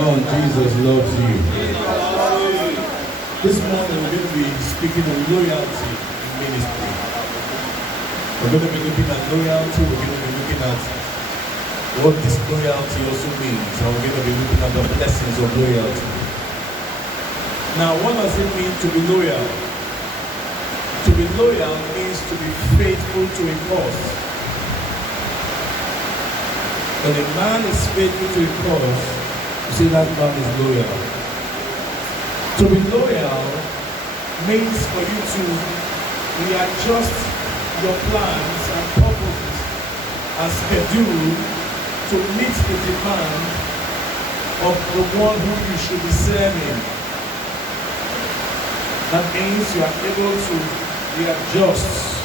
on, Jesus loves you. This morning we're going to be speaking of loyalty in ministry. We're going to be looking at loyalty, we're going to be looking at what disloyalty also means, and we're going to be looking at the blessings of loyalty. Now, what does it mean to be loyal? To be loyal means to be faithful to a cause. When a man is faithful to a cause, you see that man is loyal. To be loyal means for you to readjust your plans and purposes and schedule to meet the demand of the one who you should be serving. That means you are able to readjust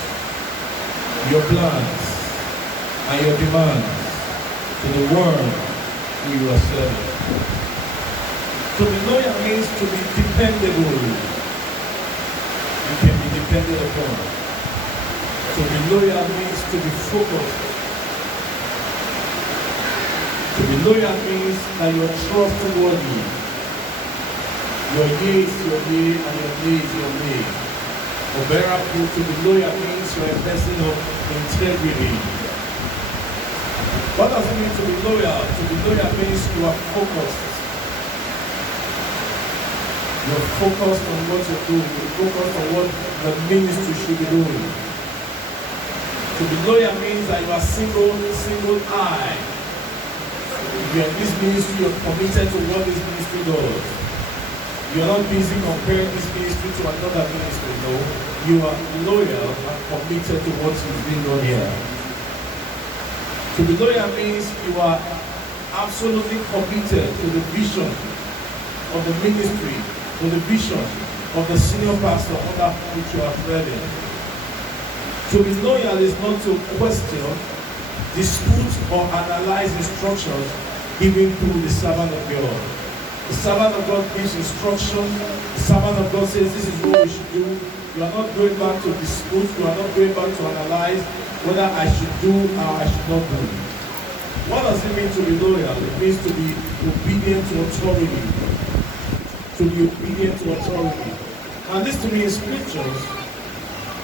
your plans and your demands to the one who you are serving. To be loyal means to be dependable. You can be depended upon. To be loyal means to be focused. To be loyal means that you are trustworthy. Your yea is your yea and your nay is your nay. For bearable, to be loyal means you are a person of integrity. What does it mean to be loyal? To be loyal means you are focused. You're focused on what you're doing. You're focused on what the ministry should be doing. To be loyal means that you are single-eyed. If you're in this ministry, you're committed to what this ministry does. You're not busy comparing this ministry to another ministry. No, you are loyal and committed to what is being done here. To be loyal means you are absolutely committed to the vision of the ministry, to the vision of the senior pastor under which you are threading. To be loyal is not to question, dispute, or analyze instructions given to the servant of God. The servant of God gives instruction. The servant of God says this is what we should do. You are not going back to dispute. You are not going back to analyze whether I should do or I should not do. What does it mean to be loyal? It means to be obedient to authority. To be obedient to authority. And this to me in scriptures,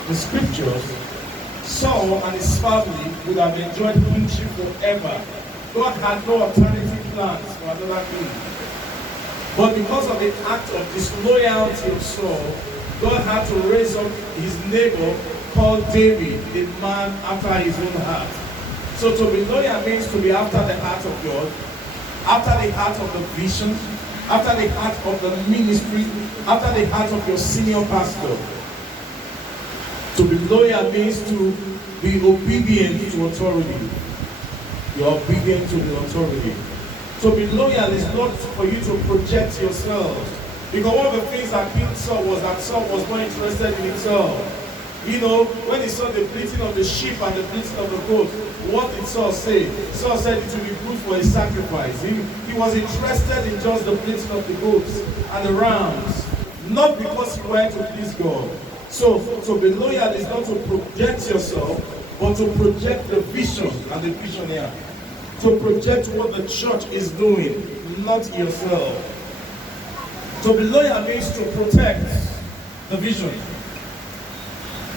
the scriptures, Saul and his family would have enjoyed kingship forever. God had no alternative plans for another king. But because of the act of disloyalty of Saul, God had to raise up his neighbor called David, a man after his own heart. So to be loyal means to be after the heart of God, after the heart of the vision, after the heart of the ministry, after the heart of your senior pastor. To be loyal means to be obedient to authority. You're obedient to the authority. To be loyal is not for you to project yourself. Because one of the things that killed Saul was that Saul was not interested in himself. You know, when he saw the bleating of the sheep and the bleating of the goat, what did Saul say? Saul said it would be good for a sacrifice. He was interested in just the bleating of the goats and the rams. Not because he wanted to please God. So, to be loyal is not to project yourself, but to project the vision and the vision here. To project what the church is doing, not yourself. To be loyal means to protect the vision.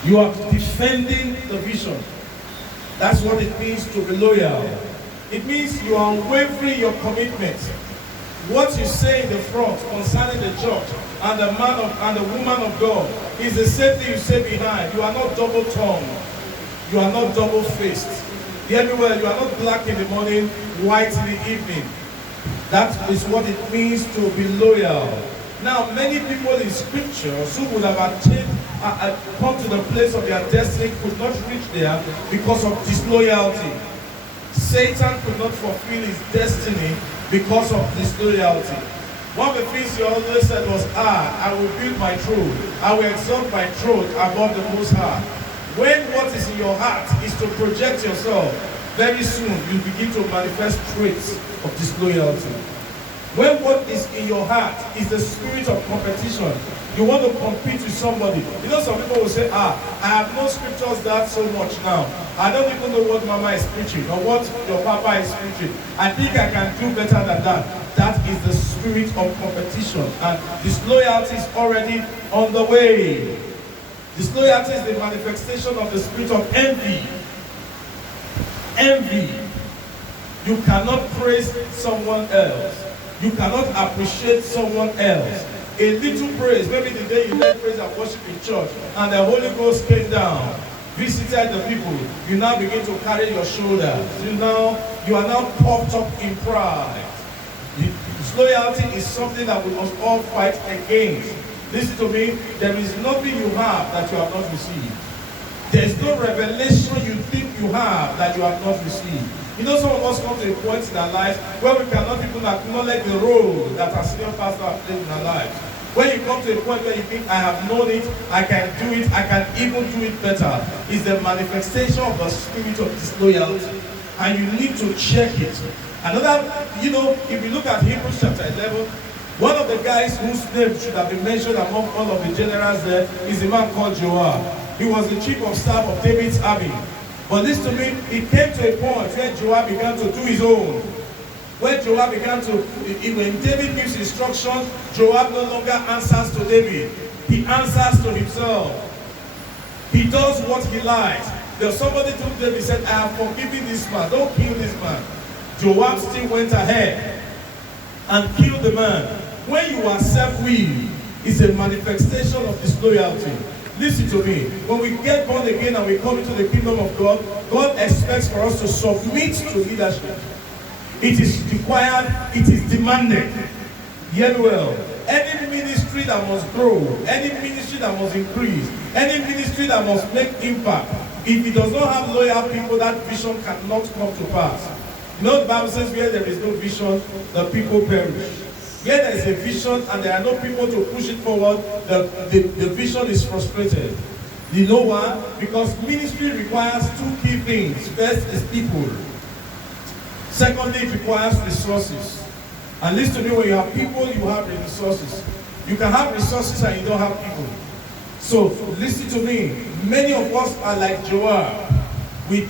You are defending the vision. That's what it means to be loyal. It means you are unwavering your commitment. What you say in the front concerning the church and the man and the woman of God is the same thing you say behind. You are not double-tongued. You are not double-faced. Hear me well, you are not black in the morning, white in the evening. That is what it means to be loyal. Now, many people in scriptures who would have attained, come to the place of their destiny could not reach there because of disloyalty. Satan could not fulfill his destiny because of disloyalty. One of the things he always said was, I will build my throne. I will exalt my throne above the Most High. When what is in your heart is to project yourself, very soon you begin to manifest traits of disloyalty. When what is in your heart is the spirit of competition, you want to compete with somebody. You know, some people will say, I have no scriptures that so much now. I don't even know what mama is preaching or what your papa is preaching. I think I can do better than that. That That is the spirit of competition. And disloyalty is already on the way. Disloyalty is the manifestation of the spirit of envy. Envy. You cannot praise someone else. You cannot appreciate someone else. A little praise, maybe the day you led praise and worship in church, and the Holy Ghost came down, visited the people, you now begin to carry your shoulders. You are now puffed up in pride. Disloyalty is something that we must all fight against. Listen to me, there is nothing you have that you have not received. There is no revelation you think you have that you have not received. You know, some of us come to a point in our lives where we cannot even acknowledge the role that our senior pastor has played in our lives. When you come to a point where you think, I have known it, I can do it, I can even do it better, is the manifestation of the spirit of disloyalty. And you need to check it. Another, if you look at Hebrews chapter 11, one of the guys whose name should have been mentioned among all of the generals there is a man called Joab. He was the chief of staff of David's army. But listen to me, it came to a point where Joab began to do his own. When Joab began to, when David gives instructions, Joab no longer answers to David. He answers to himself. He does what he likes. There's somebody told David, said, I have forgiven this man, don't kill this man. Joab still went ahead and killed the man. When you are self-willed, it's a manifestation of disloyalty. Listen to me. When we get born again and we come into the kingdom of God, God expects for us to submit to leadership. It is required, it is demanded. Hear me well. Any ministry that must grow, any ministry that must increase, any ministry that must make impact, if it does not have loyal people, that vision cannot come to pass. You know the Bible says where there is no vision, the people perish. Where there is a vision and there are no people to push it forward, the vision is frustrated. You know why? Because ministry requires two key things. First is people. Secondly, it requires resources. And listen to me, when you have people, you have resources. You can have resources and you don't have people. So, listen to me. Many of us are like Joab. We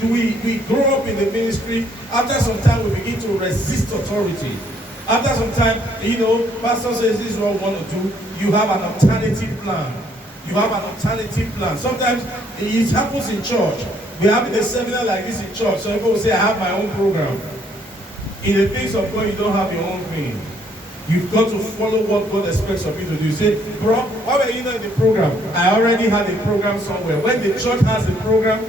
grow up in the ministry. After some time, we begin to resist authority. After some time, pastor says this is what we want to do. You have an alternative plan. You have an alternative plan. Sometimes it happens in church. We're having a seminar like this in church. So people will say, I have my own program. In the things of God, you don't have your own thing. You've got to follow what God expects of you to do. You say, bro, why were you not in the program? I already had a program somewhere. When the church has a program,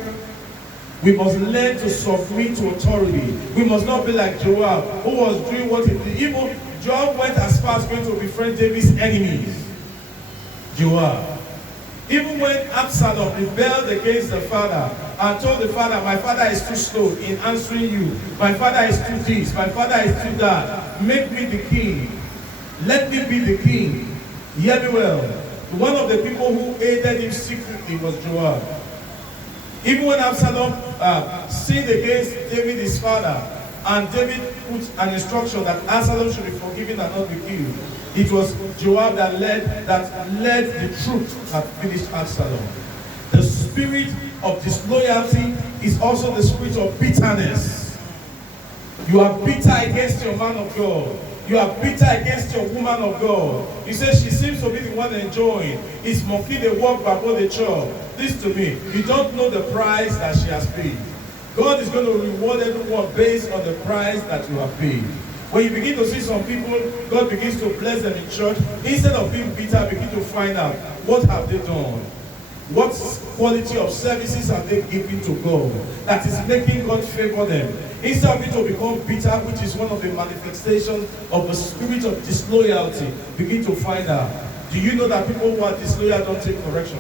we must learn to submit to authority. We must not be like Joab, who was doing what he did. Even Joab went as far as going to befriend David's enemies. Joab. Even when Absalom rebelled against the father and told the father, my father is too slow in answering you. My father is too this. My father is too that. Make me the king. Let me be the king. Hear me well. One of the people who aided him secretly was Joab. Even when Absalom sinned against David, his father, and David put an instruction that Absalom should be forgiven and not be killed, it was Joab that led the truth that finished Absalom. The spirit of disloyalty is also the spirit of bitterness. You are bitter against your man of God. You are bitter against your woman of God. You say she seems to be the one enjoying. It's monkey the work before the church. Listen to me. You don't know the price that she has paid. God is going to reward everyone based on the price that you have paid. When you begin to see some people, God begins to bless them in church. Instead of being bitter, begin to find out what have they done. What quality of services are they giving to God that is making God favor them? Instead of it to become bitter, which is one of the manifestations of the spirit of disloyalty, begin to find out. Do you know that people who are disloyal don't take correction?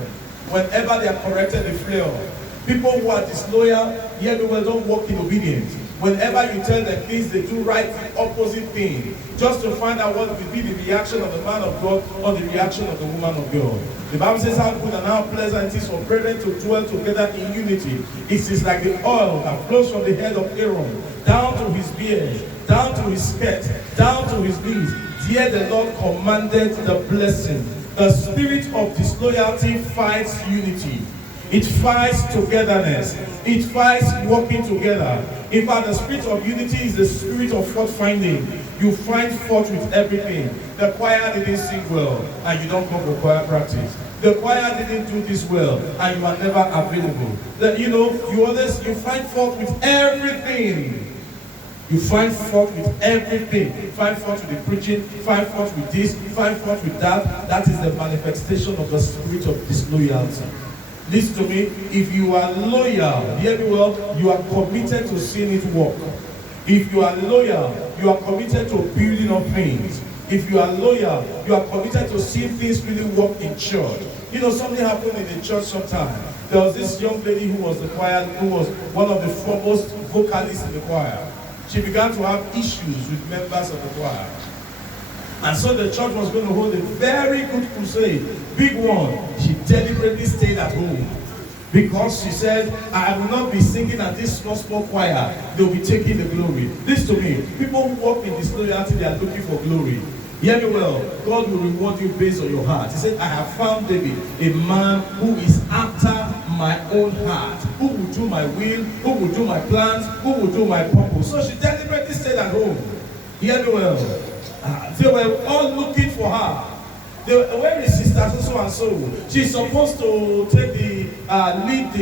Whenever they are corrected, they fail. People who are disloyal, hear me well, don't walk in obedience. Whenever you tell them things, they do right the opposite thing, just to find out what will be the reaction of the man of God or the reaction of the woman of God. The Bible says how good and how pleasant it is for brethren to dwell together in unity. It is like the oil that flows from the head of Aaron down to his beard, down to his skirt, down to his knees. There the Lord commanded the blessing. The spirit of disloyalty fights unity. It fights togetherness. It fights working together. In fact, the spirit of unity is the spirit of fault finding. You find fault with everything. The choir didn't sing well, and you don't come for choir practice. The choir didn't do this well, and you are never available. You find fault with everything. You find fault with everything. Find fault with the preaching, find fault with this, find fault with that. That is the manifestation of the spirit of disloyalty. Listen to me. If you are loyal, hear me well, you are committed to seeing it work. If you are loyal, you are committed to building up things. If you are loyal, you are committed to seeing things really work in church. Something happened in the church sometime. There was this young lady who was one of the foremost vocalists in the choir. She began to have issues with members of the choir. And so the church was going to hold a very good crusade, big one. She deliberately stayed at home. Because she said, I will not be singing at this small choir. They will be taking the glory. Listen to me. People who walk in disloyalty, they are looking for glory. Hear me well. God will reward you based on your heart. He said, I have found David, a man who is after my own heart, who will do my will, who will do my plans, who will do my purpose. So she deliberately stayed at home. Hear me well. They were all looking for her. Where is Sister so and so? She's supposed to take lead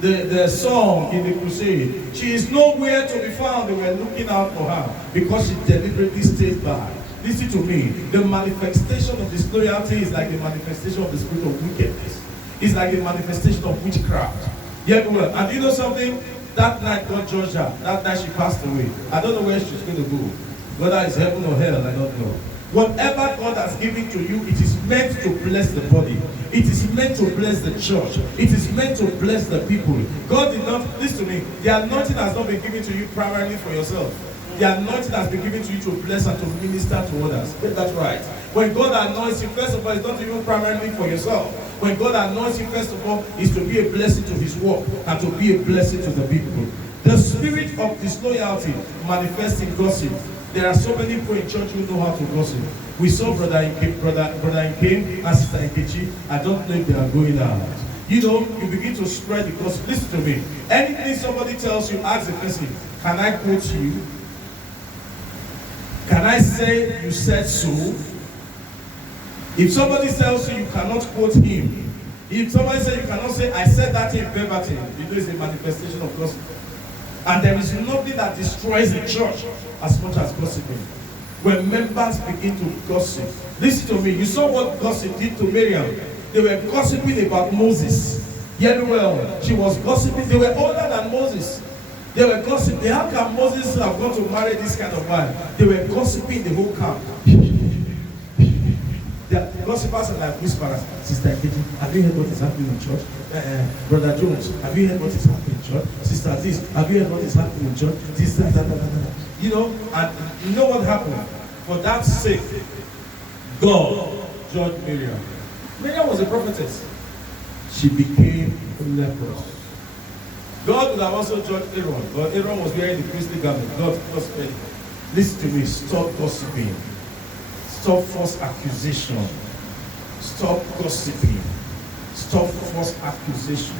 the song in the crusade. She is nowhere to be found. They were looking out for her because she deliberately stayed back. Listen to me. The manifestation of disloyalty is like the manifestation of the spirit of wickedness. It's like the manifestation of witchcraft. Yeah, well, and you know something? That night God judged her. That night she passed away. I don't know where she's going to go. Whether it's heaven or hell, I don't know. Whatever God has given to you, it is meant to bless the body. It is meant to bless the church. It is meant to bless the people. God did not, listen to me, the anointing has not been given to you primarily for yourself. The anointing has been given to you to bless and to minister to others. Get that right. When God anoints you, first of all, it's not even primarily for yourself. When God anoints you, first of all, is to be a blessing to his work and to be a blessing to the people. The spirit of disloyalty manifests in gossip. There are so many people in church who know how to gossip. We saw Brother Nkem and Sister Nkechi. I don't know if they are going out. You begin to spread the gossip. Listen to me. Anything somebody tells you, ask the person, can I quote you? Can I say you said so? If somebody tells you, you cannot quote him. If somebody says you cannot say, I said that in verbatim, it's a manifestation of gossip. And there is nothing that destroys the church as much as gossiping. When members begin to gossip. Listen to me. You saw what gossip did to Miriam. They were gossiping about Moses. Yet well, she was gossiping. They were older than Moses. They were gossiping. How can Moses have gone to marry this kind of wife? They were gossiping the whole camp. The gossipers are like whisperers. Sister Nkechi, have you heard what is happening in church? Brother Jones, have you heard what is happening in church? Sister this, have you heard what is happening in church? This, that. And you know what happened? For that sake, God judged Miriam. Miriam was a prophetess. She became leprous. God would have also judged Aaron, but Aaron was wearing the priestly garment. God said, listen to me, stop gossiping. Stop false accusation. Stop gossiping. Stop false accusation.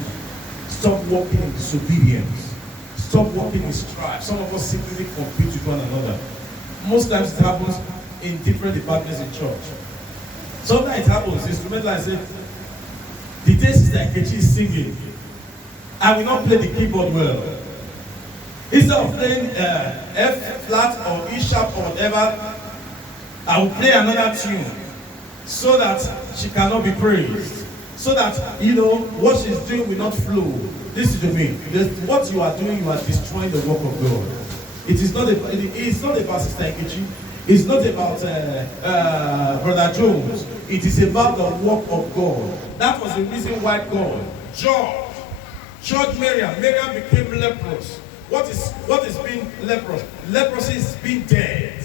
Stop walking in disobedience. Stop walking in strife. Some of us simply compete with one another. Most times it happens in different departments in church. Sometimes it happens, instrumental, I say, the day Sister Nkechi is singing, I will not play the keyboard well. Instead of playing F flat or E sharp or whatever, I will play another tune so that she cannot be praised. So that, what she's doing will not flow. Listen to me. What you are doing, you are destroying the work of God. It's not about Sister Nkechi. It's not about Brother Jones. It is about the work of God. That was the reason why God judged Miriam. Miriam became leprous. What is being leprous? Leprosy is being dead.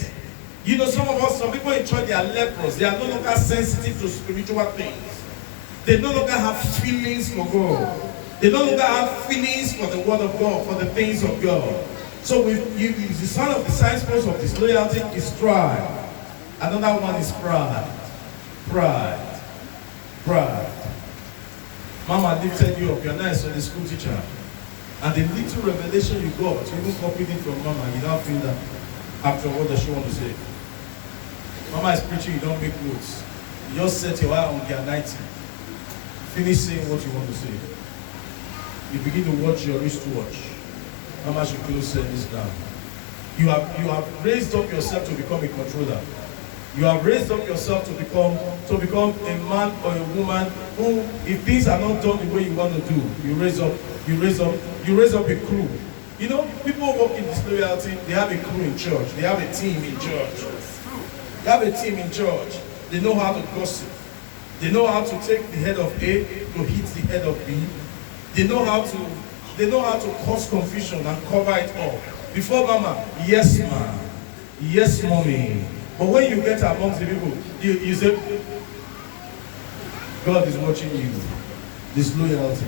Some people in church, they are leprous. They are no longer sensitive to spiritual things. They no longer have feelings for God. They no longer have feelings for the word of God, for the things of God. So the son of the signs of disloyalty is pride. Another one is pride. Pride. Mama lifted you up. You're not a Sunday school teacher. And the little revelation you got, you even copied it from Mama. You now feel that after what does she want to say? Mama is preaching, you don't make notes. You just set your eye on the anointing. Finish saying what you want to say. You begin to watch your wristwatch. Mama should close service down. You have raised up yourself to become a controller. You have raised up yourself to become a man or a woman who, if things are not done the way you want to do, you raise up a crew. You know, people who work in disloyalty, they have a crew in church. They have a team in church. They have a team in church. They know how to gossip. They know how to take the head of A to hit the head of B. They know how to cause confusion and cover it up. Before mama, yes ma, yes mommy. But when you get amongst the people, you say, God is watching you. Disloyalty.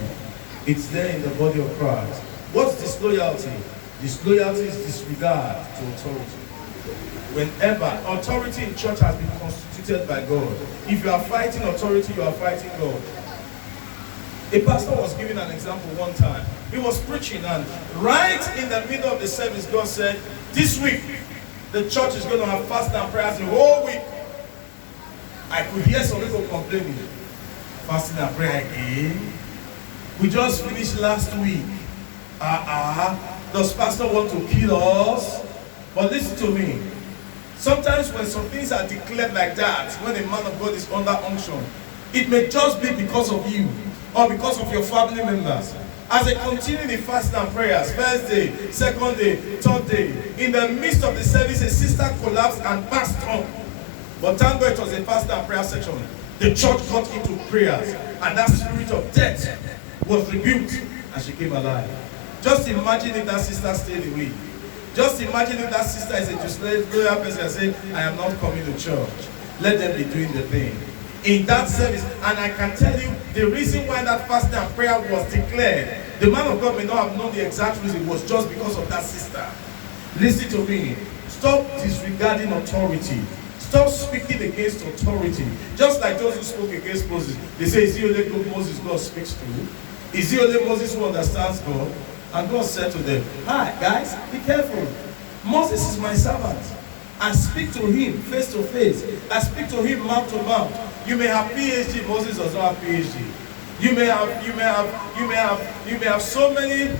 It's there in the body of Christ. What's disloyalty? Disloyalty is disregard to authority. Whenever authority in church has been constituted by God, if you are fighting authority, you are fighting God. A pastor was giving an example one time. He was preaching, and right in the middle of the service, God said, this week, the church is going to have fast and prayers the whole week. I could hear some people complaining. Fasting and prayer again? We just finished last week. Does pastor want to kill us? But listen to me. Sometimes when some things are declared like that, when a man of God is under unction, it may just be because of you or because of your family members. As they continue the fast and prayers, first day, second day, third day, in the midst of the service, a sister collapsed and passed on. But thank God it was a fast and prayer section. The church got into prayers, and that spirit of death was rebuked, and she came alive. Just imagine if that sister stayed away. Just imagine if that sister is a disloyal person and say, I am not coming to church. Let them be doing the thing. In that service, and I can tell you the reason why that fasting and prayer was declared, the man of God may not have known the exact reason, it was just because of that sister. Listen to me. Stop disregarding authority. Stop speaking against authority. Just like those who spoke against Moses. They say, is it only Moses God speaks to? Is it only Moses who understands God? And God said to them, hi guys, be careful. Moses is my servant. I speak to him face to face. I speak to him mouth to mouth. You may have PhD, Moses does not have PhD. You may have so many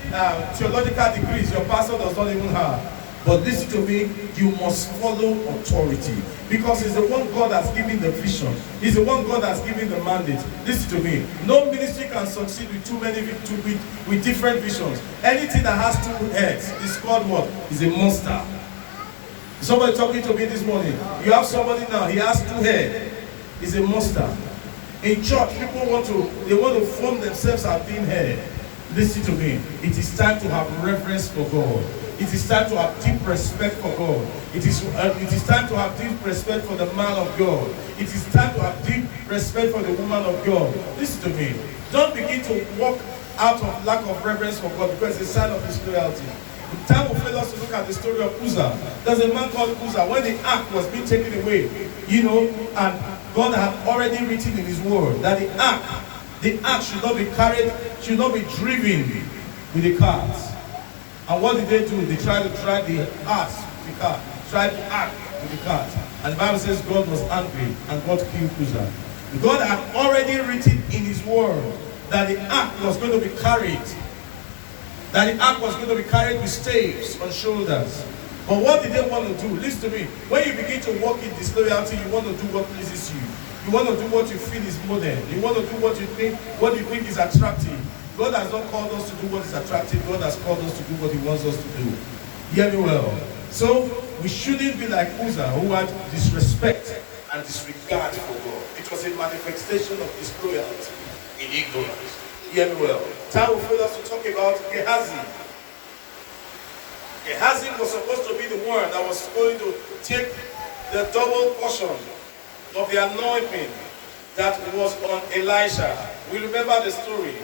theological degrees your pastor does not even have. But listen to me, you must follow authority. Because it's the one God has given the vision. He's the one God has given the mandate. Listen to me. No ministry can succeed with with different visions. Anything that has two heads is called what? Is a monster. Somebody talking to me this morning. You have somebody now, he has two heads. He's a monster. In church, people want to form themselves as being head. Listen to me. It is time to have reverence for God. It is time to have deep respect for God. It is time to have deep respect for the man of God. It is time to have deep respect for the woman of God. Listen to me. Don't begin to walk out of lack of reverence for God because it's a sign of disloyalty. The time will fail us to look at the story of Uzzah. There's a man called Uzzah. When the ark was being taken away, and God had already written in his word that the ark should not be carried, should not be driven with the carts. And what did they do? They tried to drag the ass with the cart, tried to act with the cart. And the Bible says God was angry and God killed Uzzah. God had already written in his word that the ark was going to be carried. That the ark was going to be carried with staves on shoulders. But what did they want to do? Listen to me. When you begin to walk in disloyalty, you want to do what pleases you. You want to do what you feel is modern. You want to do what you think is attractive. God has not called us to do what is attractive. God has called us to do what he wants us to do. Hear me well. So, we shouldn't be like Uzzah, who had disrespect and disregard for God. It was a manifestation of disloyalty in ignorance. Hear me well. Time will fail us to talk about Gehazi. Gehazi was supposed to be the one that was going to take the double portion of the anointing that was on Elisha. We remember the story.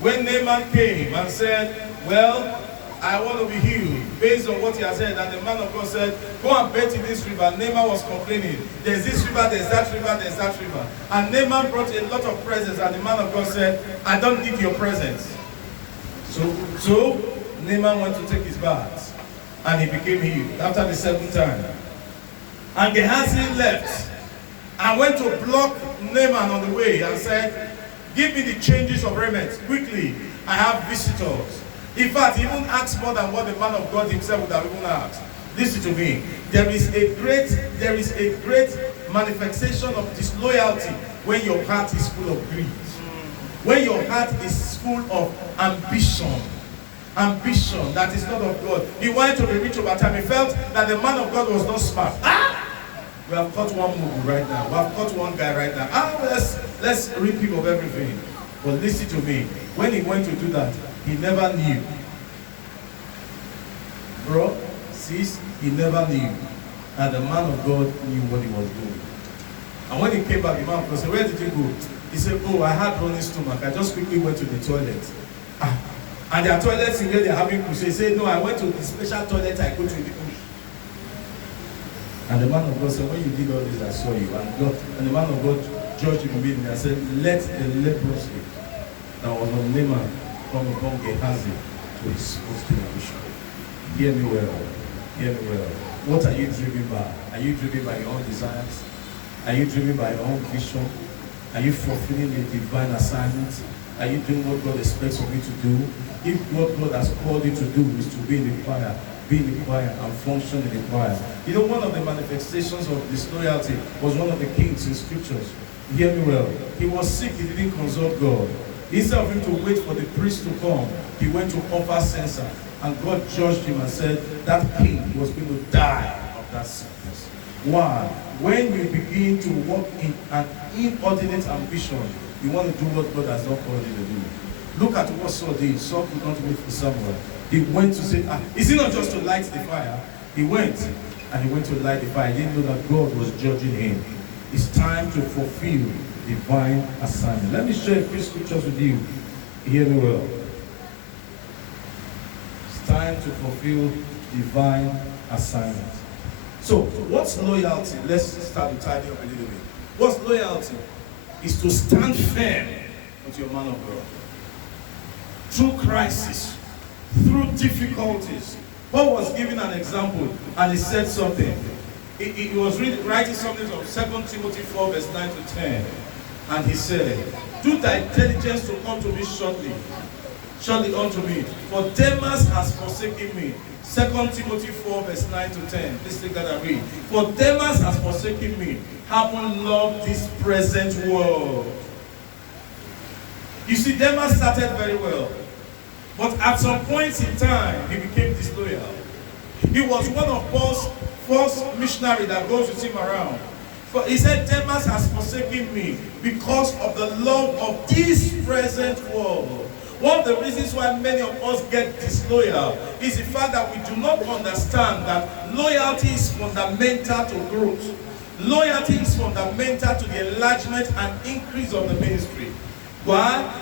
When Naaman came and said, well, I want to be healed, based on what he had said, and the man of God said, go and bathe in this river. Naaman was complaining, there's this river, there's that river, there's that river. And Naaman brought a lot of presents, and the man of God said, I don't need your presents. So Naaman went to take his bath, and he became healed after the seventh time. And Gehazi left and went to block Naaman on the way and said, give me the changes of raiment quickly. I have visitors. In fact, he even asked more than what the man of God himself would have even asked. Listen to me. There is a great manifestation of disloyalty when your heart is full of greed. When your heart is full of ambition that is not of God. He wanted to be rich over time. He felt that the man of God was not smart. We have caught one move right now. We have caught one guy right now. Let's rid him of everything. But listen to me. When he went to do that, he never knew. Bro, sis, he never knew. And the man of God knew what he was doing. And when he came back, the man of God said, where did you go? He said, oh, I had running stomach. I just quickly went to the toilet. And their toilets in where they're having crusade. He said, no, I went to the special toilet I go to in the bush. And the man of God said, when you did all this, I saw you. And the man of God judged him immediately and said, let the leprosy that was on Naaman come upon Gehazi to his posting ambition. Hear me well. Hear me well. What are you driven by? Are you driven by your own desires? Are you driven by your own vision? Are you fulfilling a divine assignment? Are you doing what God expects of you to do? If what God has called you to do is to be in the choir, be in the choir and function in the choir. You know, one of the manifestations of disloyalty was one of the kings in scriptures. Hear me well. He was sick, he didn't consult God. Instead of him to wait for the priest to come, he went to offer censer. And God judged him and said that king was going to die of that sickness. Why? When you begin to walk in an inordinate ambition, you want to do what God has not called you to do. Look at what Saul did. Saul could not wait for Samuel. He went to say, is it not just to light the fire? He went and he went to light the fire. He didn't know that God was judging him. It's time to fulfill divine assignment. Let me share a few scriptures with you. Hear me well. It's time to fulfill divine assignment. So, what's loyalty? Let's start to tidy up a little bit. What's loyalty? Is to stand firm with your man of God. Through crisis, through difficulties. Paul was giving an example and he said something. He was writing something from 2 Timothy 4 verse 9 to 10. And he said, do thy diligence to come to me shortly unto me. For Demas has forsaken me. 2 Timothy 4 verse 9 to 10. Let's take that and read. For Demas has forsaken me, having loved this present world. You see, Demas started very well. But at some point in time, he became disloyal. He was one of Paul's first missionary that goes with him around. For he said, Demas has forsaken me because of the love of this present world. One of the reasons why many of us get disloyal is the fact that we do not understand that loyalty is fundamental to growth. Loyalty is fundamental to the enlargement and increase of the ministry. Why?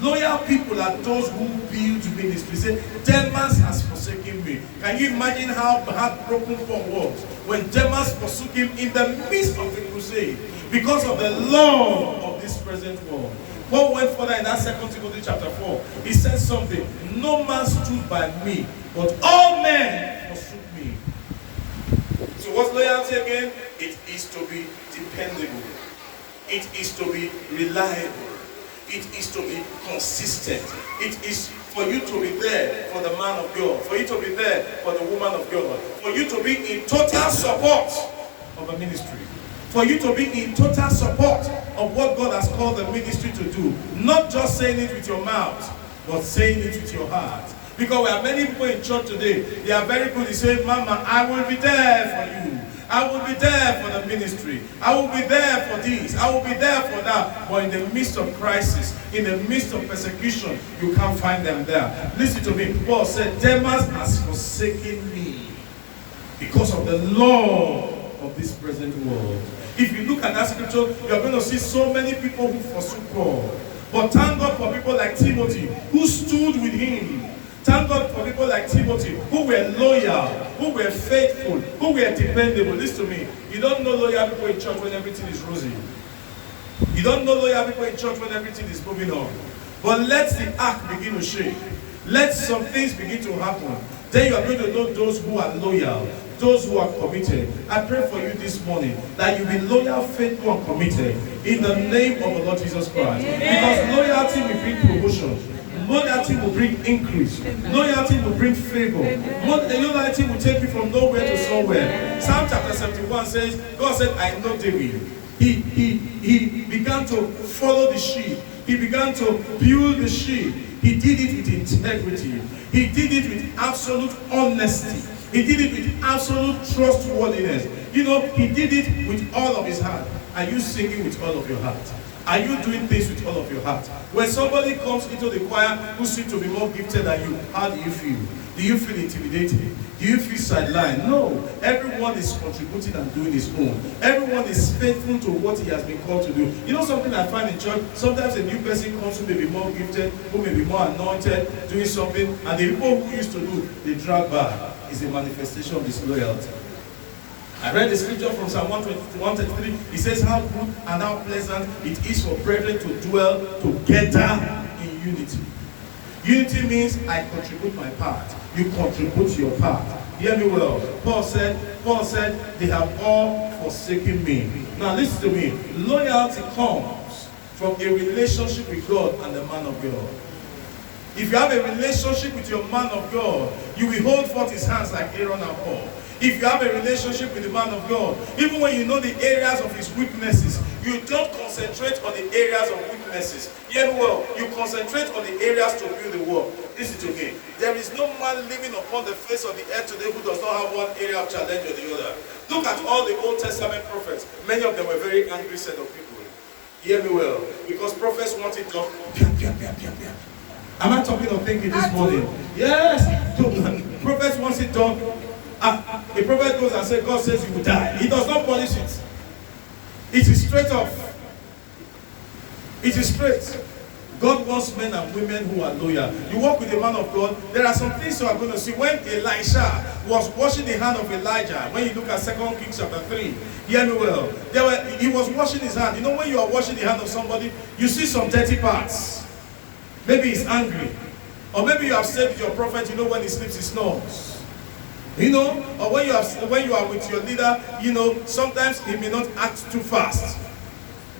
Loyal people are those who build ministry. Say, Demas has forsaken me. Can you imagine how heartbroken Paul was when Demas forsook him in the midst of the crusade because of the love of this present world? Paul went further in that 2 Timothy chapter 4. He said something. No man stood by me, but all men forsook me. So what's loyalty again? It is to be dependable. It is to be reliable. It is to be consistent. It is for you to be there for the man of God. For you to be there for the woman of God. For you to be in total support of a ministry. For you to be in total support of what God has called the ministry to do. Not just saying it with your mouth, but saying it with your heart. Because we have many people in church today, they are very good. They say, Mama, I will be there for you. I will be there for the ministry. I will be there for this. I will be there for that. But in the midst of crisis, in the midst of persecution, you can't find them there. Listen to me. Paul said, Demas has forsaken me because of the love of this present world. If you look at that scripture, you are going to see so many people who forsook Paul. But thank God for people like Timothy who stood with him. Thank God for people like Timothy who were loyal, who were faithful, who were dependable. Listen to me. You don't know loyal people in church when everything is rosy. You don't know loyal people in church when everything is moving on. But let the ark begin to shake. Let some things begin to happen. Then you are going to know those who are loyal. those who are committed. I pray for you this morning that you be loyal, faithful, and committed in the name of the Lord Jesus Christ. Because loyalty will bring promotion. Loyalty will bring increase. Loyalty will bring favor. Loyalty will take you from nowhere to somewhere. Psalm chapter 71 says, God said, I know David. He began to follow the sheep. He began to build the sheep. He did it with integrity. He did it with absolute honesty. He did it with absolute trustworthiness. You know, he did it with all of his heart. Are you singing with all of your heart? Are you doing things with all of your heart? When somebody comes into the choir who seems to be more gifted than you, how do you feel? Do you feel intimidated? Do you feel sidelined? No. Everyone is contributing and doing his own. Everyone is faithful to what he has been called to do. You know something I find in church? Sometimes a new person comes who may be more gifted, who may be more anointed, doing something, and the people who used to do, they drag back. It's a manifestation of disloyalty. I read the scripture from Psalm 133. It says how good and how pleasant it is for brethren to dwell together in unity. Unity means I contribute my part. You contribute your part. Hear me well. Paul said, they have all forsaken me. Now listen to me. Loyalty comes from a relationship with God and the man of God. If you have a relationship with your man of God, you will hold forth his hands like Aaron and Paul. If you have a relationship with the man of God, even when you know the areas of his weaknesses, you don't concentrate on the areas of weaknesses. Hear me well, you concentrate on the areas to build the work. Listen to me. There is no man living upon the face of the earth today who does not have one area of challenge or the other. Look at all the Old Testament prophets. Many of them were very angry set of people. Hear me well. Because prophets wanted to... Am I talking or thinking this morning? Yes. Prophets wants it done. A prophet goes and says, God says you will die. He does not polish it. It is straight off. It is straight. God wants men and women who are loyal. You walk with a man of God, there are some things you are going to see. When Elisha was washing the hand of Elijah, when you look at 2 Kings chapter 3, hear me well, he was washing his hand. You know, when you are washing the hand of somebody, you see some dirty parts. Maybe he's angry. Or maybe you have said with your prophet, you know, when he sleeps, he snores. You know, or when you are with your leader, you know, sometimes he may not act too fast.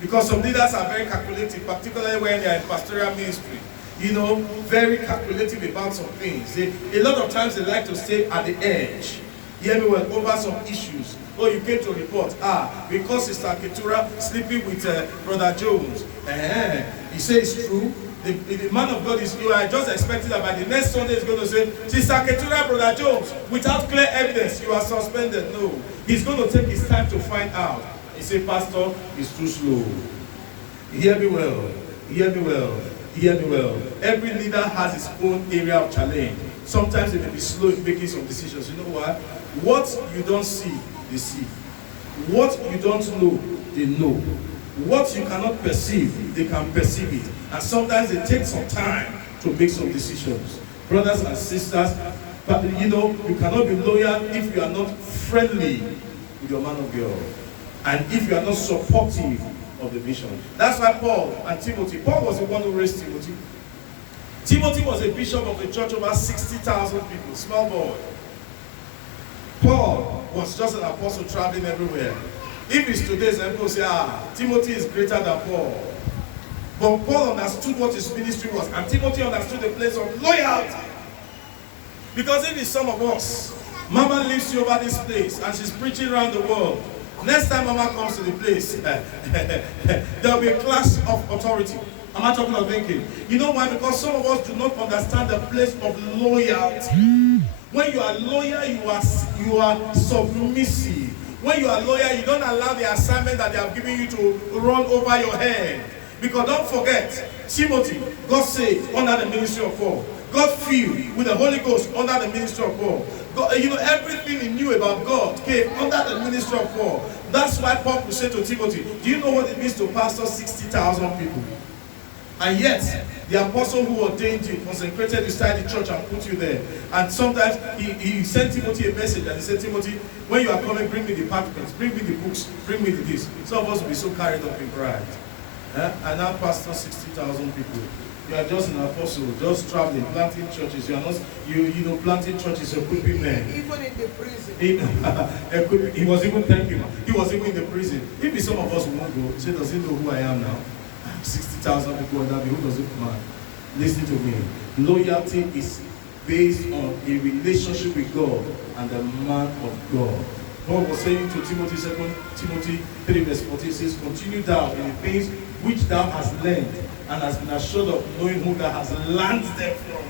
Because some leaders are very calculative, particularly when they are in pastoral ministry. You know, very calculative about some things. A lot of times they like to stay at the edge. Hear me well, over some issues. Oh, you came to report. Because Sister Keturah sleeping with Brother Jones. He says it's true. The man of God is, you are just expecting that by the next Sunday he's going to say, Sister Keturah, Brother Jones, without clear evidence, you are suspended. No. He's going to take his time to find out. He said, Pastor, it's too slow. Hear me well. Hear me well. Hear me well. Every leader has his own area of challenge. Sometimes they may be slow in making some decisions. You know what? What you don't see, they see. What you don't know, they know. What you cannot perceive, they can perceive it. And sometimes they take some time to make some decisions. Brothers and sisters, but you know, you cannot be loyal if you are not friendly with your man of God. And if you are not supportive of the vision. That's why Paul and Timothy, Paul was the one who raised Timothy. Timothy was a bishop of the church over 60,000 people, small boy. Paul was just an apostle traveling everywhere. If it's today's, people say, Timothy is greater than Paul. But Paul understood what his ministry was, and Timothy understood the place of loyalty. Because if it's some of us, Mama lives you over this place, and she's preaching around the world. Next time Mama comes to the place, there will be a clash of authority. Am I talking or thinking? You know why? Because some of us do not understand the place of loyalty. When you are loyal, you are submissive. When you are loyal, you don't allow the assignment that they have given you to run over your head. Because don't forget, Timothy, God saved under the ministry of Paul. God filled with the Holy Ghost under the ministry of Paul. God, you know, everything he knew about God came under the ministry of Paul. That's why Paul could say to Timothy, do you know what it means to pastor 60,000 people? And yet, the apostle who ordained you, consecrated you, started the church and put you there. And sometimes he sent Timothy a message and he said, Timothy, when you are coming, bring me the parchments, bring me the books, bring me the this. Some of us will be so carried up in pride. And now pastor 60,000 people. You are just an apostle, just traveling, planting churches. You are not, planting churches, equipping men. Even in the prison. He was even, thank you, he was even in the prison. Maybe some of us won't go. Say, does he know who I am now? 60,000 people on that, who does it command? Listen to me. Loyalty is based on a relationship with God and the man of God. Paul was saying to Timothy, 2 Timothy 3 verse 14 says, continue thou in the things which thou hast learned and hast been assured of, knowing who thou hast learned them from.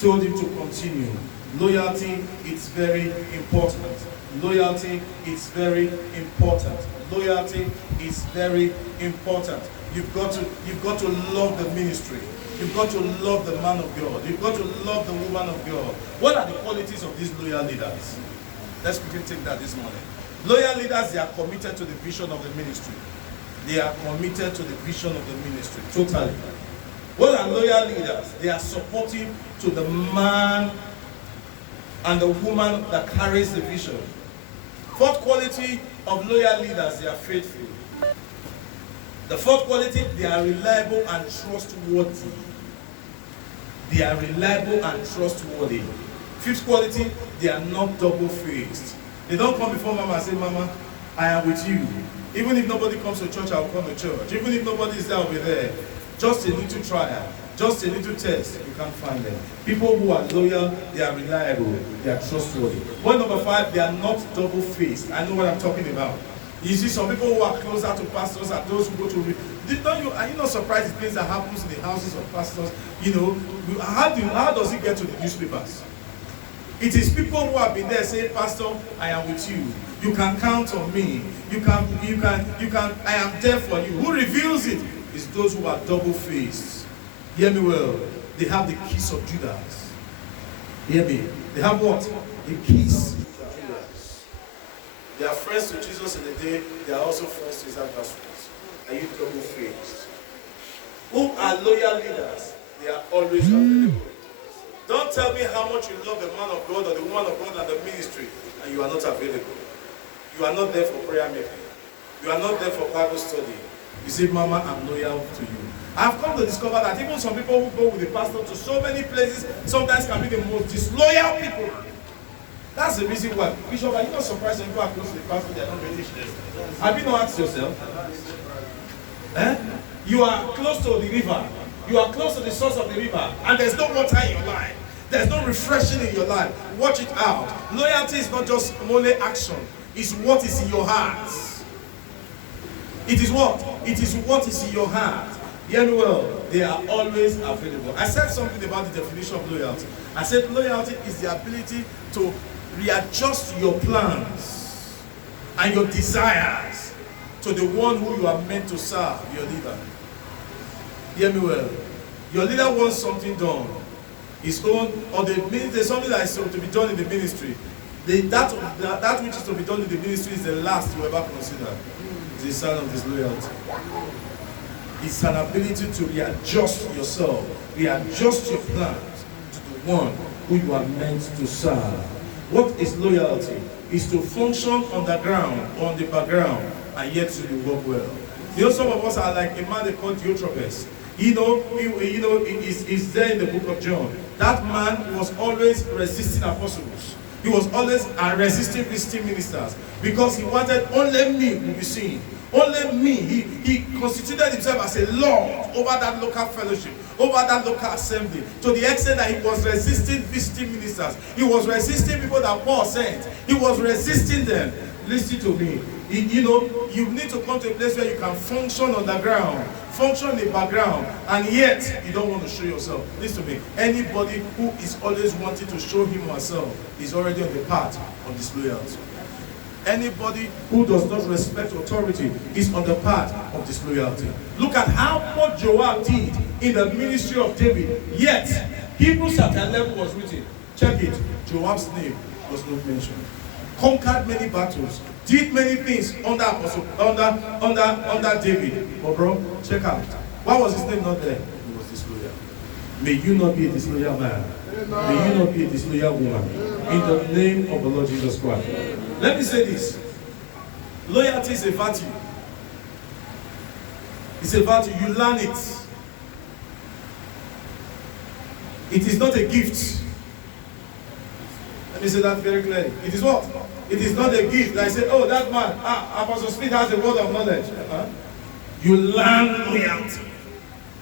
Told him to continue. Loyalty is very important. Loyalty is very important. Loyalty is very important. You've got to love the ministry. You've got to love the man of God. You've got to love the woman of God. What are the qualities of these loyal leaders? Let's quickly take that this morning. Loyal leaders, they are committed to the vision of the ministry. They are committed to the vision of the ministry, totally. What are loyal leaders? They are supportive to the man and the woman that carries the vision. Fourth quality of loyal leaders, they are faithful. The fourth quality, they are reliable and trustworthy. They are reliable and trustworthy. Fifth quality, they are not double-faced. They don't come before mama and say, Mama, I am with you. Even if nobody comes to church, I will come to church. Even if nobody is there, I will be there. Just a little trial, just a little test, you can't find them. People who are loyal, they are reliable, they are trustworthy. Point number 5, they are not double-faced. I know what I'm talking about. You see some people who are closer to pastors and those who go to... Are you not surprised at things that happens in the houses of pastors? How does it get to the newspapers? It is people who have been there saying, Pastor, I am with you. You can count on me. I am there for you. Who reveals it? It's those who are double-faced. Hear me well. They have the keys of Judas. Hear me. They have what? The keys of Judas. They are friends to Jesus in the day. They are also friends to his adversaries. Are you double-faced? Who are loyal leaders? They are always available. Don't tell me how much you love the man of God or the woman of God and the ministry, and you are not available. You are not there for prayer meeting. You are not there for Bible study. You say, Mama, I'm loyal to you. I've come to discover that even some people who go with the pastor to so many places sometimes can be the most disloyal people. That's the reason why. Bishop, are you not surprised when people are close to the pastor, they are not British? Have you not asked yourself? You are close to the river. You are close to the source of the river, and there's no water in your life. There's no refreshing in your life. Watch it out. Loyalty is not just only action. It's what is in your heart. It is what? It is what is in your heart. Hear me well. They are always available. I said something about the definition of loyalty. I said loyalty is the ability to readjust your plans and your desires to the one who you are meant to serve, your leader. Hear me well. Your leader wants something done. His own, or there's something that is to be done in the ministry. That which is to be done in the ministry is the last you ever consider. It's a sign of disloyalty. It's an ability to readjust yourself, readjust your plans to the one who you are meant to serve. What is loyalty? Is to function on the ground, on the background, and yet to work well. Some of us are like a man they call Diotrephes. He's there in the book of John. That man was always resisting apostles. He was always resisting visiting ministers because he wanted only me to be seen. Only me. He constituted himself as a lord over that local fellowship, over that local assembly, to the extent that he was resisting visiting ministers. He was resisting people that Paul sent. He was resisting them. Listen to me. You need to come to a place where you can function on the ground, function in the background, and yet you don't want to show yourself. Listen to me. Anybody who is always wanting to show him or herself is already on the path of disloyalty. Anybody who does not respect authority is on the path of disloyalty. Look at what Joab did in the ministry of David. Yet, Hebrews chapter 11 was written. Check it. Joab's name was not mentioned. Conquered many battles. Did many things under David. But bro, check out. Why was his name not there? He was disloyal. May you not be a disloyal man. May you not be a disloyal woman. In the name of the Lord Jesus Christ. Let me say this. Loyalty is a virtue. It's a virtue. You learn it. It is not a gift. Let me say that very clearly. It is what? It is not a gift. Like I say, oh, that man, Apostle Smith has a word of knowledge. You learn loyalty.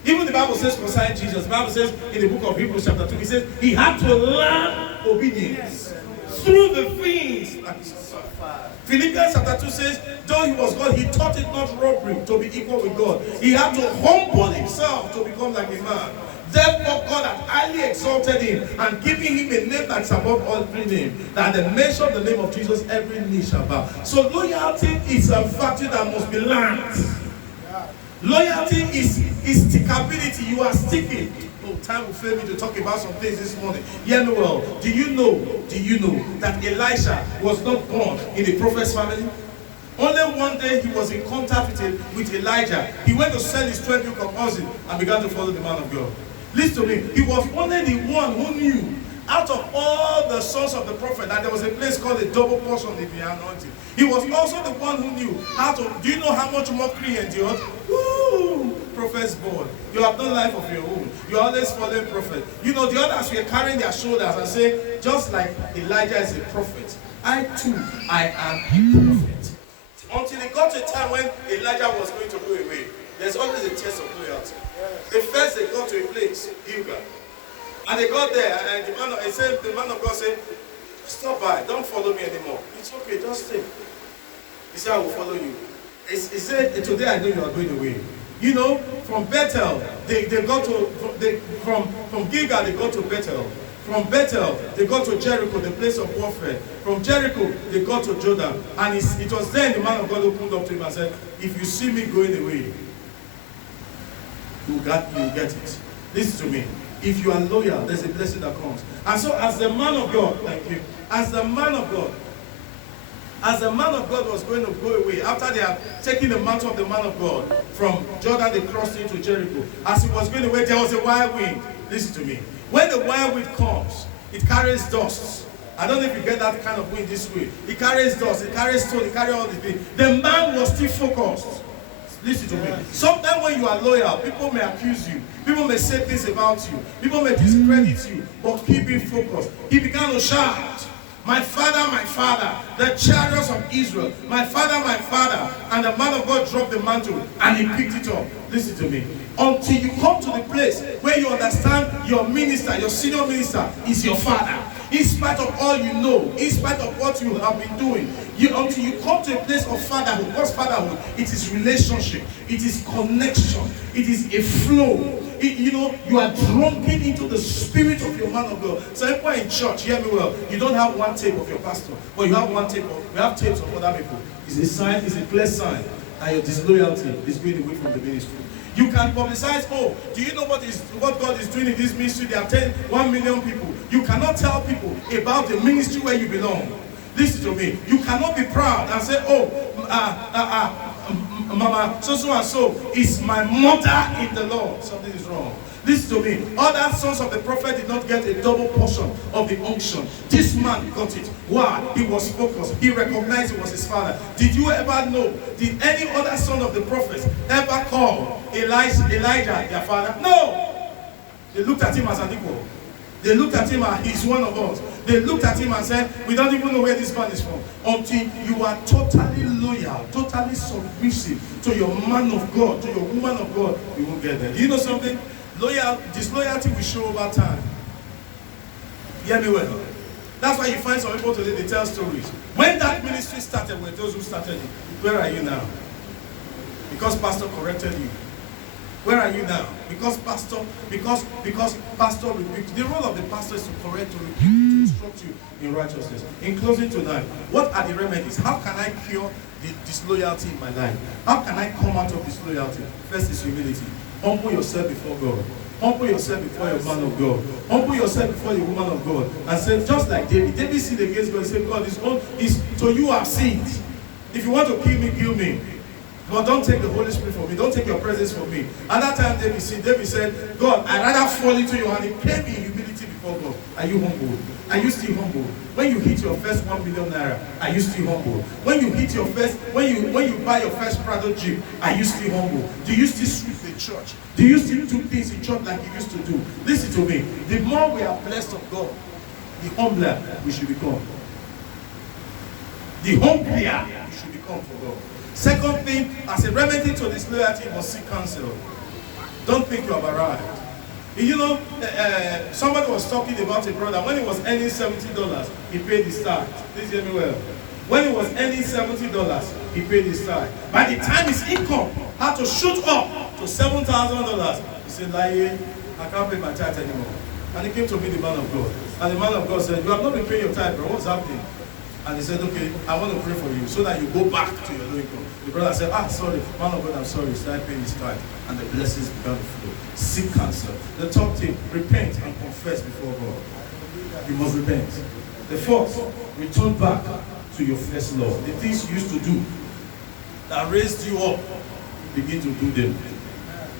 Even the Bible says concerning Jesus, the Bible says in the book of Hebrews chapter 2, it says he had to learn obedience through the things that he suffered. Philippians chapter 2 says, though he was God, he thought it not robbery to be equal with God. He had to humble himself to become like a man. Therefore, God had highly exalted him and given him a name that's above all name, that at the mention of the name of Jesus, every knee shall bow. So loyalty is a virtue that must be learned. Loyalty is stickability. You are sticking. Oh, time will fail me to talk about some things this morning. Hear me well. Do you know that Elisha was not born in a prophet's family? Only one day he was in contact with Elijah. He went to sell his 12 yoke of oxen and began to follow the man of God. Listen to me. He was only the one who knew, out of all the sons of the prophet, that there was a place called a double portion in the anointing. He was also the one who knew how to. Do you know how much mockery he endured? Woo! Prophet's born. You have no life of your own. You are always following prophet. You know, the others were carrying their shoulders and saying, just like Elijah is a prophet, I too, I am a prophet. Until it got to a time when Elijah was going to go away. There's always a test of loyalty. The first they got to a place, Gilgal. And they got there, and the man of God said, stop by, don't follow me anymore. It's okay, just stay. He said, I will follow you. He said, today I know you are going away. You know, from Bethel, they got to, from Gilgal they got to Bethel. From Bethel, they got to Jericho, the place of warfare. From Jericho, they got to Jordan. And it was then the man of God opened up to him and said, if you see me going away, you get it. Listen to me. If you are loyal, there's a blessing that comes. And so as the man of God, thank you, as the man of God was going to go away, after they had taken the mantle of the man of God, from Jordan they crossed into Jericho. As he was going away, there was a wild wind. Listen to me. When the wild wind comes, it carries dust. I don't know if you get that kind of wind this way. It carries dust, it carries stone, it carries all the things. The man was still focused. Listen to me. Sometimes when you are loyal, people may accuse you. People may say things about you. People may discredit you. But keep it focused. He began to shout, my father, the chariots of Israel, my father. And the man of God dropped the mantle and he picked it up. Listen to me. Until you come to the place where you understand your minister, your senior minister is your father. In spite of all you know, in spite of what you have been doing, until you come to a place of fatherhood. What's fatherhood? It is relationship. It is connection. It is a flow. You are drunken into the spirit of your man of God. So if we're in church, hear me well, you don't have one tape of your pastor, but you have one tape of, we have tapes of other people. It's a sign, it's a clear sign that your disloyalty is going away from the ministry. You can publicize, oh, do you know what God is doing in this ministry? They have 1 million people. You cannot tell people about the ministry where you belong. Listen to me. You cannot be proud and say, oh, Mama, so and so is my mother in the Lord. Something is wrong. Listen to me. Other sons of the prophet did not get a double portion of the unction. This man got it. Why? He was focused. He recognized it was his father. Did you ever know? Did any other son of the prophets ever call Elijah their father? No. They looked at him as an equal. They looked at him as he's one of us. They looked at him and said, we don't even know where this man is from. Until you are totally loyal, totally submissive to your man of God, to your woman of God, you won't get there. Do you know something? Disloyalty will show over time. Hear me well. That's why you find some people today, they tell stories. When that ministry started, with those who started it, where are you now? Because pastor corrected you. Where are you now? Because pastor rebuked. The role of the pastor is to correct, to rebuke, to instruct you in righteousness. In closing tonight, what are the remedies? How can I cure the disloyalty in my life? How can I come out of disloyalty? First is humility. Humble yourself before God. Humble yourself before your man of God. Humble yourself before your woman of God. And say, just like David. David sinned against God. He said, God, is to you I've sinned. If you want to kill me, kill me. But don't take the Holy Spirit from me. Don't take your presence from me. At that time, David said, God, I'd rather fall into your hand. He came in humility before God. Are you humble? Are you still humble? When you hit your first 1 million naira, are you still humble? When you hit your first, when you buy your first Prado Jeep, are you still humble? Do you still sweep the church? Do you still do things in church like you used to do? Listen to me. The more we are blessed of God, the humbler we should become. The hungrier we should become for God. Second thing, as a remedy to disloyalty, you must seek counsel. Don't think you have arrived. You know, somebody was talking about a brother. When he was earning $70, he paid his tithe. Please hear me well. When he was earning $70, he paid his tithe. By the time his income had to shoot up to $7,000, he said, "Laye, I can't pay my tithe anymore." And he came to meet the man of God. And the man of God said, "You have not been paying your tithe, bro. What's happening?" And he said, "Okay, I want to pray for you so that you go back to your low income." The brother said, "Sorry, man of God, I'm sorry." He started paying his tithe, and the blessings began to flow. Seek counsel. The top thing, repent and confess before God. You must repent. The fourth, return back to your first love. The things you used to do that raised you up, begin to do them.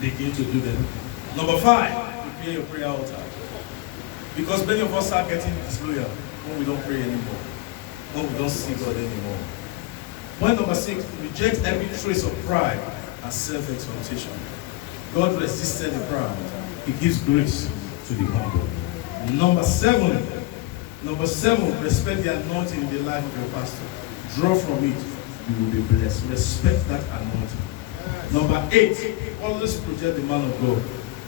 Begin to do them. Number 5, prepare your prayer altar. Because many of us start getting disloyal when we don't pray anymore. When we don't see God anymore. Point number 6, reject every trace of pride and self-exaltation. God resisted the proud. He gives grace to the humble. Number 7, respect the anointing in the life of your pastor. Draw from it, you will be blessed. Respect that anointing. Number 8, always project the man of God.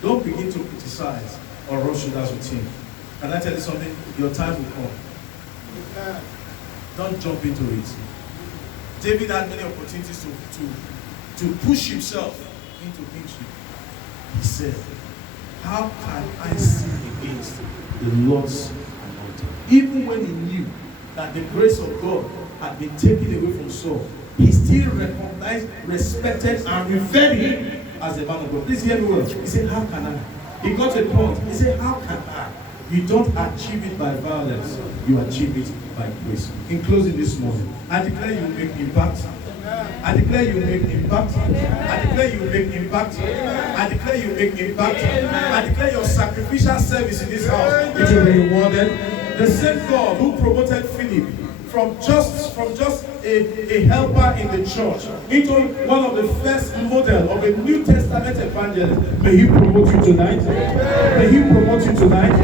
Don't begin to criticize or rub shoulders with him. Can I tell you something? Your time will come. Don't jump into it. David had many opportunities to push himself into kingship. He said, "How can I sin against the Lord's anointing?" Even when he knew that the grace of God had been taken away from Saul, he still recognized, respected, and revered him as a man of God. Please hear me well. He said, "How can I?" He got a point. He said, "How can I?" You don't achieve it by violence. You achieve it by grace. In closing this morning, I declare you will make impact. I declare you will make impact. I declare you will make impact. I declare you will make impact. I declare your sacrificial service in this house, it will be rewarded. The same God who promoted Philip from just a helper in the church into one of the first model of a New Testament evangelist, may he promote you tonight. May he promote you tonight.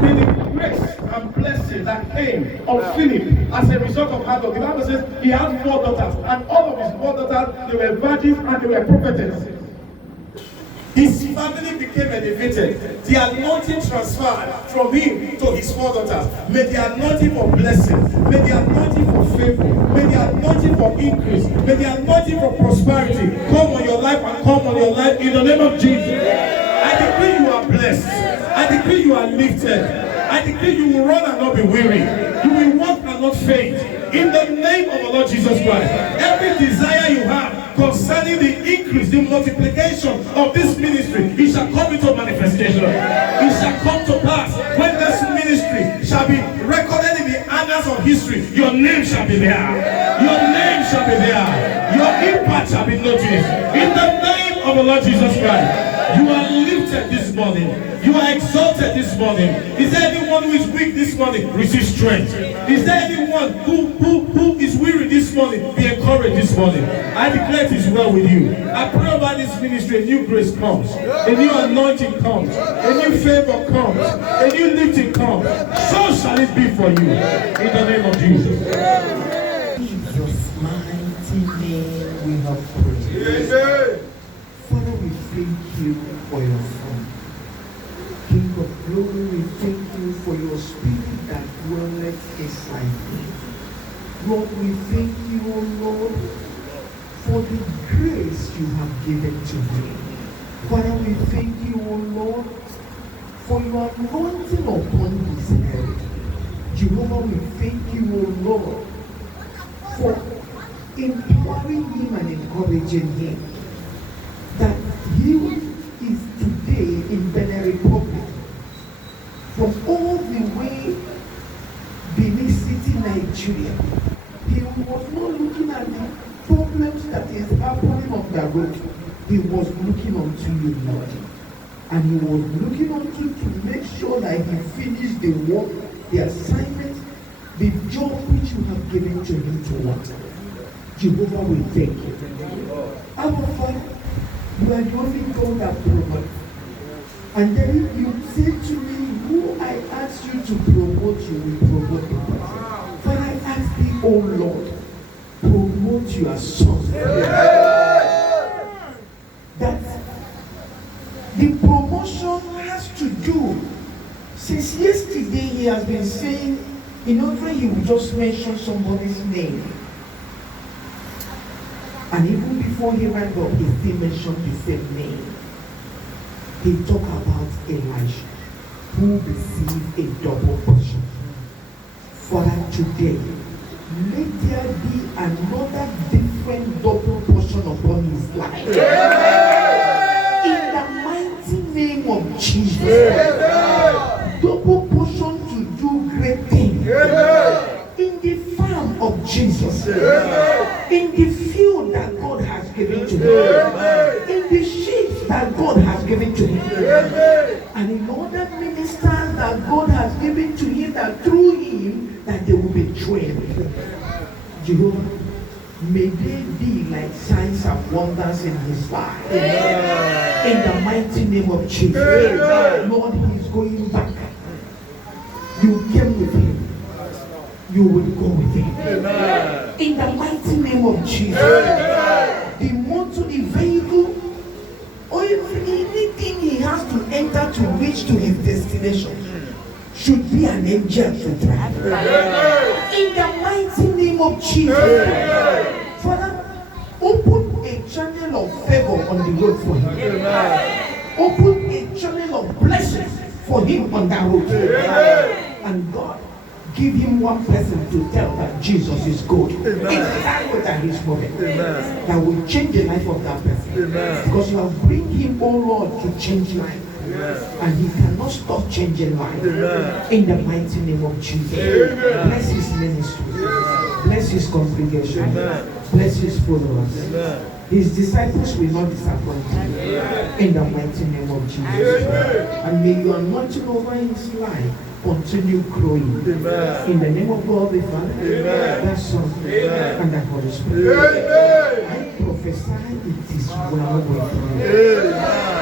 May the grace and blessing that came on Philip as a result of hard work. The Bible says he had 4 daughters, and all of his 4 daughters, they were virgins and they were prophetess. His family became elevated. The anointing transferred from him to his 4 daughters. May the anointing for blessing, may the anointing for favor, may the anointing for increase, may the anointing for prosperity come on your life and come on your life in the name of Jesus. I decree you are blessed. I decree you are lifted. I decree you will run and not be weary. You will walk and not faint. In the name of the Lord Jesus Christ, every desire you have concerning the increase, the multiplication of this ministry, it shall come into manifestation. It shall come to pass. When this ministry shall be recorded in the annals of history, your name shall be there. Your name shall be there. Your impact shall be noticed. In the name of the Lord Jesus Christ. You are lifted this morning. You are exalted this morning. Is there anyone who is weak this morning? Receive strength. Is there anyone who is weary this morning? Be encouraged this morning. I declare it is well with you. I pray over this ministry. A new grace comes. A new anointing comes. A new favor comes. A new lifting comes. So shall it be for you. In the name of Jesus. Jesus' mighty name we have prayed. Father, we thank you for your Son. King of glory, we thank you for your Spirit that dwelleth inside me. Lord, we thank you, O Lord, for the grace you have given to me. Father, we thank you, O Lord, for your anointing upon his head. Jehovah, we thank you, O Lord, for empowering him and encouraging him, that he is today in Benin Republic, from all the way Benin City, Nigeria. He was not looking at the problems that is happening on the road. He was looking unto you, Lord. And he was looking unto you to make sure that he finished the work the assignment, the job which you have given to him to work. Jehovah will thank you. Our Father, you are the only God that promotes. And then if you say to me, who I ask you to promote, you will promote the person. But I ask thee, oh Lord, promote your son. That the promotion has to do. Since yesterday he has been saying, in order he will just mention somebody's name. And even before he ran up, he still mentioned the same name. He talked about Elijah, who received a double portion. Father, today, let there be another different double portion upon his life. In the mighty name of Jesus. Double portion to do great things. In the farm of Jesus. In the field that God has given to him. In the sheep that God has given to him. And in other ministers that God has given to him, that through him, that they will be trained. Jehovah, may they be like signs and wonders in his life. In the mighty name of Jesus. Lord, he is going back. You came with him. You will go with him. In the mighty name of Jesus. The motor, the vehicle, or anything he has to enter to reach to his destination should be an angel to drive. In the mighty name of Jesus. Father, open a channel of favor on the road for him. Open a channel of blessing for him on that road. And God, give him one person to tell that Jesus is good. It's that way that he's moving. That will change the life of that person. Because you have bring him, oh Lord, to change life. And he cannot stop changing life. In the mighty name of Jesus. Bless his ministry. Bless his congregation. Bless his followers. His disciples will not disappoint him. In the mighty name of Jesus. And may your anointing over his life continue growing. In the name of God the Father, the Son, and the Holy Spirit. I prophesy it is well with you.